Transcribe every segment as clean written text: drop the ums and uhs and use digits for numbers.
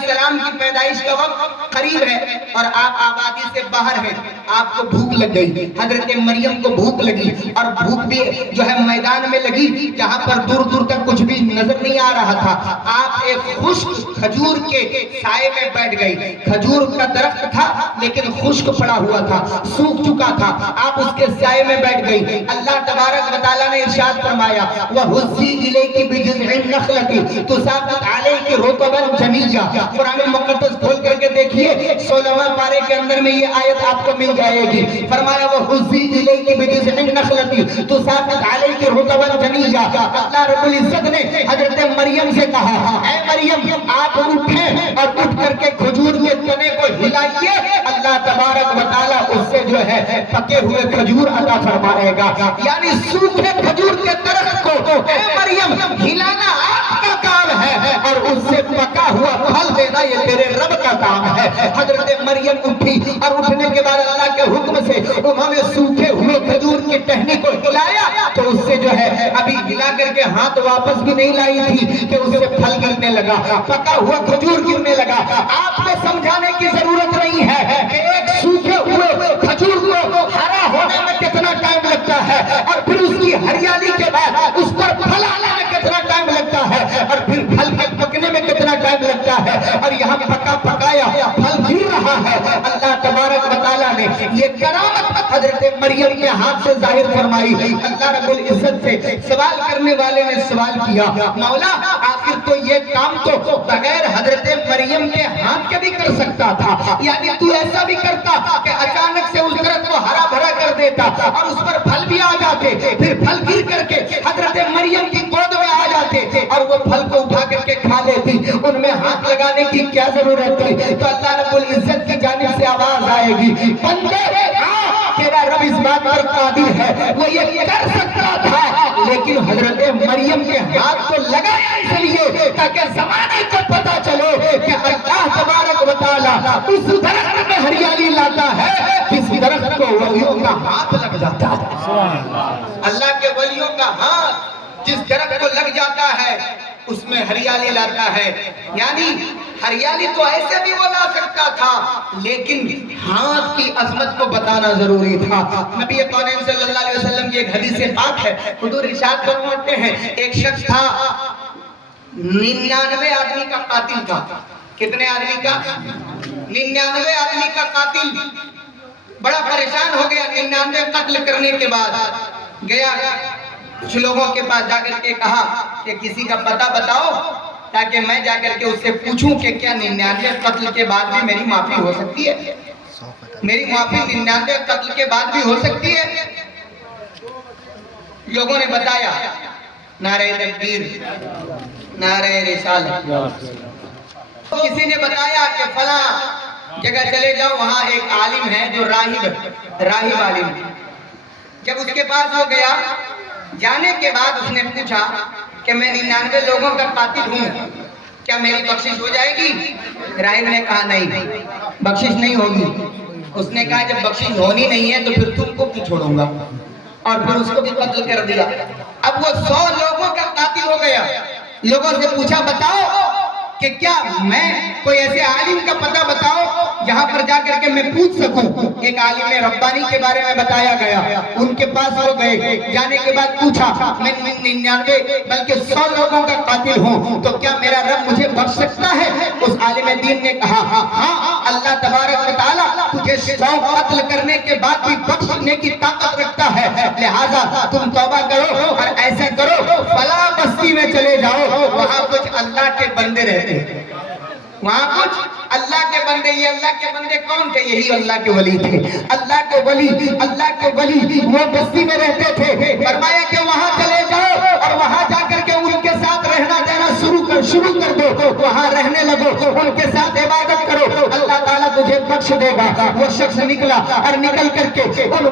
السلام کی پیدائش کا وقت قریب ہے اور آپ آبادی سے باہر ہیں، آپ کو بھوک لگ گئی، حضرت مریم کو بھوک لگی، اور بھوک بھی جو ہے میدان میں لگی جہاں پر دور دور تک کچھ بھی نظر نہیں آ رہا تھا۔ آپ ایک خشک کھجور کے سائے میں بیٹھ گئی۔ کھجور کا درخت تھا لیکن خشک پڑا ہوا تھا، سوکھ چکا تھا، آپ اس کے سائے میں بیٹھ گئی۔ اللہ تبارک و تعالیٰ نے ارشاد فرمایا وَهُزِّي إِلَيْكِ بِجِذْعِ النَّخْلَةِ تُسَاقِطْ عَلَيْكِ رُطَبًا جَنِيًّا۔ قرآن مقدس کھول کر کے دیکھیے 16واں پارے کے اندر میں یہ آیت آپ کو مل جائے گی۔ فرمایا وَهُزِّي إِلَيْكِ بِجِذْعِ النَّخْلَةِ تُسَاقِطْ عَلَيْكِ رُطَبًا جَنِيًّا۔ اللہ رب العزت نے حضرت مریم سے کہا اے مریم آپ اٹھیں اور اٹھ کر کے کھجور کے تنے کو ہلائیے، اللہ تبارک و تعالیٰ اس سے جو ہے پکے ہوئے کھجور عطا فرمائے گا۔ یعنی سوکھے کھجور کے درخت کو اے مریم ہلانا آپ کا کام ہے اور اس سے پکا ہوا پھل دینا یہ تیرے رب کا کام ہے۔ حضرت مریم اٹھی اور اٹھنے کے بعد اللہ کے حکم سے انہوں نے سوکھے ہوئے کھجور کی ٹہنی کو ہلایا تو اس سے جو ہے ابھی ہلا کر کے ہاتھ واپس بھی نہیں لائی تھی کہ اس سے پھل گرنے لگا، پکا ہوا کھجور گرنے لگا۔ آپ کو سمجھانے کی ضرورت نہیں ہے کہ ایک سوکھے ہوئے کھجور کو ہرا ہونے میں کتنا ٹائم لگتا ہے اور پھر اس کی ہریالی کے بعد اس پر پھل آنے میں کتنا ٹائم لگتا ہے اور پھر پھل کے پکنے میں کتنا ٹائم لگتا ہے، اور یہاں پکا پکایا پھل گر رہا ہے۔ اللہ تبارک و تعالیٰ نے یہ کرامت حضرت مریم کے ہاتھ سے ظاہر فرمائی۔ اللہ رب العزت سے سوال کرنے والے نے سوال کیا مولا آخر تو یہ کام تو بغیر حضرت مریم کے ہاتھ کے بھی کر سکتا تھا، یعنی تو ایسا بھی کرتا کہ اچانک سے اس درخت کو ہرا بھرا کر دیتا اور اس پر پھل بھی آ جاتے، پھر پھل گر کر کے حضرت مریم کی گود میں آ جاتے اور وہ پھل کو اٹھا کر کے کھا لیتی، ان میں ہاتھ لگانے کی کیا ضرورت تھی؟ تو اللہ رب العزت کی جانب سے آواز آئے گی بندے تیرا رب اس بات پر قادر ہے، وہ یہ کر سکتا تھا لیکن حضرت مریم کے ہاتھ کو لگایا اس لیے تاکہ زمانے کو پتا چلے کہ اللہ تبارک و تعالیٰ اس درخت میں ہریالی لاتا ہے جس درخت کو ولیوں کا ہاتھ لگ جاتا ہے۔ اللہ کے ولیوں کا ہاتھ جس درخت کو لگ جاتا ہے اس میں ہریالی لاتا ہے۔ یعنی ہریالی تو ایسے بھی وہ لا سکتا تھا لیکن ہاتھ کی عظمت کو بتانا ضروری تھا۔ نبی کریم صلی اللہ علیہ وسلم کی ایک حدیث پاک ہے، حضور ارشاد فرماتے ہیں ایک شخص تھا 99 آدمی کا قاتل تھا۔ کتنے آدمی کا؟ 99 آدمی کا قاتل، بڑا پریشان ہو گیا۔ 99 قتل کرنے کے بعد گیا کچھ لوگوں کے پاس جا کر کے کہا کہ کسی کا پتہ بتاؤ تاکہ میں جا کر کے اس سے پوچھوں کہ کیا 99 قتل کے بعد بھی میری معافی ہو سکتی ہے، میری معافی 99 قتل کے بعد بھی ہو سکتی ہے۔ لوگوں نے بتایا نعرہ تکبیر، نعرہ رسالت۔ کسی نے بتایا کہ فلاں جگہ چلے جاؤ وہاں ایک عالم ہے جو راہب عالم۔ جب اس کے پاس ہو گیا جانے کے بعد اس نے پوچھا کہ میں 99 لوگوں کا قاتل ہوں، کیا میری بخشش ہو جائے گی؟ راہب نے کہا نہیں، بخشش نہیں ہوگی۔ اس نے کہا جب بخشش ہونی نہیں ہے تو پھر تم کو کیوں چھوڑوں گا، اور پھر اس کو بھی قتل کر دیا۔ اب وہ 100 لوگوں کا قاتل ہو گیا۔ لوگوں سے پوچھا بتاؤ کہ کیا میں کوئی ایسے عالم کا پتہ بتاؤ جہاں پر جا کر کے میں پوچھ سکوں۔ ایک عالم ربانی کے بارے میں بتایا گیا، ان کے پاس وہ گئے، جانے کے بعد پوچھا میں 99 بلکہ 100 لوگوں کا قاتل ہوں تو کیا میرا رب مجھے بخش سکتا ہے؟ اس عالم دین نے کہا ہاں اللہ تبارک و تعالیٰ تجھے 100 قتل کرنے کے بعد بھی بخشنے کی طاقت رکھتا ہے، لہٰذا تم توبہ کرو اور ایسا کرو فلاں بستی میں چلے جاؤ، وہاں کچھ اللہ کے بندے رہتے، وہاں کچھ اللہ کے بندے۔ یہ اللہ کے بندے کون تھے؟ یہی اللہ کے ولی تھے۔ اللہ کے ولی وہ بستی میں رہتے تھے۔ فرمایا کہ وہاں چلے جاؤ اور وہاں جا کر کے ان کے ساتھ رہنا دینا شروع کر دو، وہاں رہنے لگو، ان کے ساتھ عبادت کرو، اللہ تعالیٰ تجھے بخش دے گا۔ وہ شخص نکلا اور نکل کر کے ان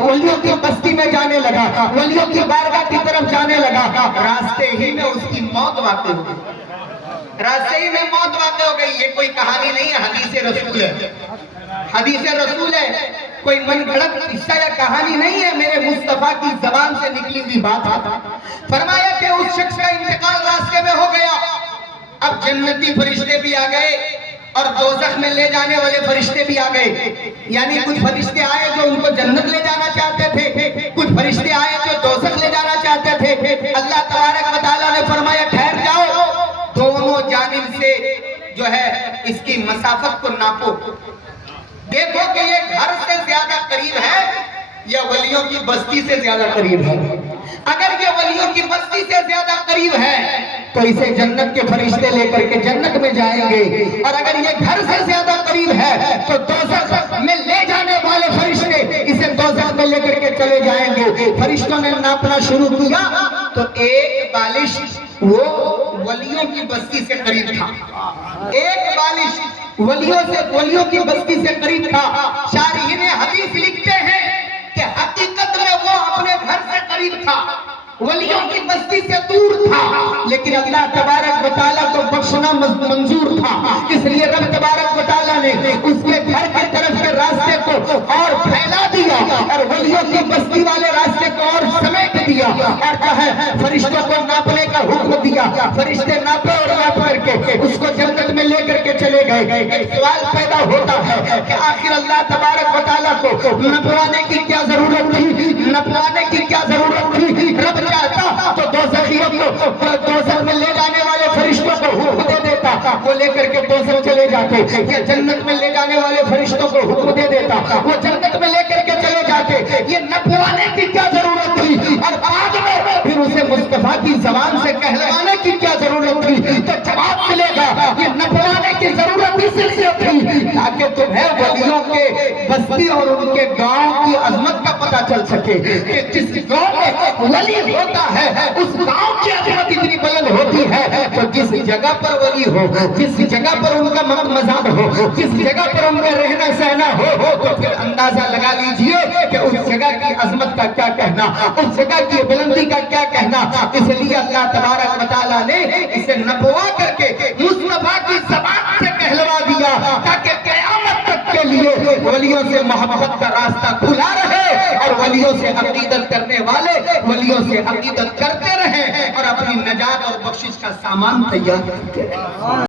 ولیوں کی بستی میں جانے لگا، ولیوں کی بارگاہ کی طرف جانے لگا۔ راستے ہی میں اس کی موت واقع ہو گئی، راستے ہی میں موت واقع ہو گئی۔ یہ کوئی کہانی نہیں ہے، حدیث رسول ہے، حدیث رسول ہے، کوئی من گھڑت قصہ یا کہانی نہیں ہے، میرے مصطفیٰ کی زبان سے نکلی ہوئی بات ہے۔ فرمایا کہ اس شخص کا انتقال راستے میں ہو گیا، اب جنتی فرشتے بھی آ گئے اور دوزخ میں لے جانے والے فرشتے بھی آ گئے. یعنی کچھ فرشتے آئے جو ان کو جنت لے جانا چاہتے تھے، کچھ فرشتے آئے جو دوزخ لے جانا چاہتے تھے. اللہ تبارک و تعالیٰ نے فرمایا ٹھہر جاؤ، دونوں جانب سے جو ہے اس کی مسافت کو ناپو، دیکھو کہ یہ گھر سے زیادہ قریب ہے یا ولیوں کی بستی سے زیادہ قریب ہے. اگر یہ ولیوں کی بستی سے زیادہ قریب ہے تو اسے جنت کے فرشتے لے کر کے جنت میں جائیں گے، اور اگر یہ گھر سے زیادہ قریب ہے تو دوزخ میں لے جانے والے فرشتے اسے دوزخ میں لے کر کے چلے جائیں گے. فرشتوں نے ناپنا شروع کیا تو ایک بالش وہ ولیوں کی بستی سے قریب تھا، ایک بالش ولیوں کی بستی سے قریب تھا. شارحین حدیث لکھتے ہیں کہ حقیقت میں وہ اپنے گھر سے قریب تھا، ولیوں کی بستی سے دور تھا، لیکن اللہ تبارک و تعالیٰ کو بخشنا منظور تھا. اس لیے رب تبارک و تعالیٰ نے اس کے گھر کی طرف کے راستے کو اور پھیلا دیا اور ولیوں کی بستی والے راستے کو اور سمیٹ دیا، اور جو ہے فرشتوں کو ناپنے کا حکم دیا. فرشتے ناپے اور ناپ کر کے اس کو جنت میں لے کر کے چلے گئے. ایک سوال پیدا ہوتا ہے کہ آخر اللہ تبارک و تعالیٰ کو نپوانے کی کیا ضرورت تھی؟ نپوانے کی کیا ضرورت تھی؟ رب چاہتا تو دوزخیوں کو، دوزخ میں لے جانے والے فرشتوں کو حکم دے دیتا، وہ لے کر کے دوزخ چلے جاتے، یا جنت میں لے جانے والے فرشتوں کو حکم دے دیتا، وہ جنت میں لے کر کے چلے جاتے. یہ نپوانے کی کیا ضرورت تھی؟ اور بعد میں پھر اسے مصطفیٰ کی زبان سے کہلوانے کی کیا ضرورت تھی؟ تو جواب ملے گا یہ نپوانے کی ضرورت اس لیے تھی تاکہ تمہیں ولیوں کے بستی اور ان کے گاؤں کی عظمت کا پتہ چل سکے کہ جس گاؤں میں ولی ہوتا ہے اس گاؤں کی عظمت اتنی بلند ہوتی ہے. تو جس جگہ پر ولی ہو، جس جگہ پر ان کا مزار ہو، جس جگہ پر ان کا رہنا سہنا ہو، تو پھر اندازہ لگا لیجئے کہ اس جگہ کی عظمت کا کیا کہنا، اس جگہ کی بلندی کا کیا کہنا. اس لیے اللہ تبارک و تعالیٰ نے اسے نپوا کر کے مصطفیٰ کی زبان سے کہلوا دیا تاکہ قیامت تک کے لیے ولیوں سے محبت کا راستہ کھلا رہے، اور ولیوں سے عقیدت کرنے والے ولیوں سے عقیدت کرتے رہیں اور اپنی نجات اور بخشش کا سامان تیار کرتے رہیں.